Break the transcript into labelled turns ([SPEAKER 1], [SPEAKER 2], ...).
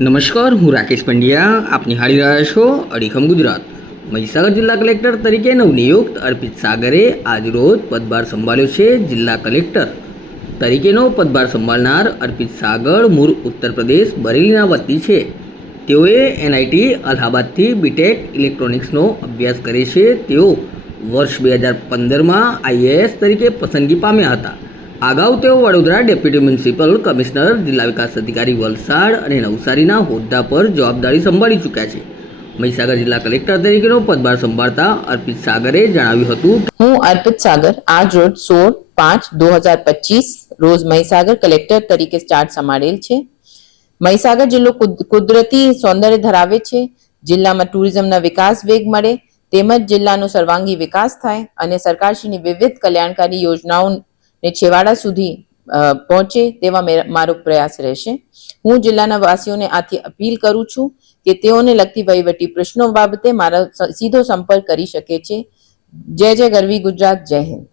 [SPEAKER 1] નમસ્કાર, હું રાકેશ પંડ્યા. આપ નિહાળી રહ્યા છો અડીખમ ગુજરાત. મહીસાગર જિલ્લા કલેક્ટર તરીકે નવનિયુક્ત અર્પિત સાગરે આજરોજ પદભાર સંભાળ્યો છે જિલ્લા કલેક્ટર તરીકેનો પદભાર સંભાળનાર અર્પિત સાગર, મૂળ ઉત્તર પ્રદેશ, બરેલીના વતની છે. તેઓએ એનઆઈટી, અલ્હાબાદથી બીટેક ઇલેક્ટ્રોનિક્સનો અભ્યાસ કરે છે. તેઓ વર્ષ બે હજાર પંદરમાં આઈએએસ તરીકે પસંદગી પામ્યા હતા. અગાઉ તેઓ વડોદરા ડેપ્યુટી મ્યુનિસિપલ કમિશનર, જિલ્લા વિકાસ અધિકારી વલસાડ અને નવસારીના હોદ્દા પર જવાબદારી સંભાળી ચૂક્યા છે. મહીસાગર જિલ્લા કલેક્ટર તરીકેનો પદભાર સંભાળતા અર્પિત સાગરે જણાવ્યું હતું
[SPEAKER 2] હું અર્પિત સાગર, આજ રોજ સોળ પાંચ દો હજાર પચીસ રોજ મહીસાગર કલેક્ટર તરીકે ચાર્જ સંભાળેલ છે. મહીસાગર જિલ્લો કુદરતી સૌંદર્ય ધરાવે છે. જિલ્લામાં ટુરિઝમના વિકાસ વેગ મળે, તેમજ જિલ્લાનો સર્વાંગી વિકાસ થાય અને સરકારશ્રીની વિવિધ કલ્યાણકારી યોજનાઓને છેવાડા સુધી પહોંચે તેવા મારો પ્રયાસ રહેશે. હું જિલ્લાના વાસીઓને આથી અપીલ કરું છું કે તેઓને લગતી વહીવટી પ્રશ્નો બાબતે મારા સીધો સંપર્ક કરી શકે છે. જય જય ગરવી ગુજરાત, જય હિન્દ.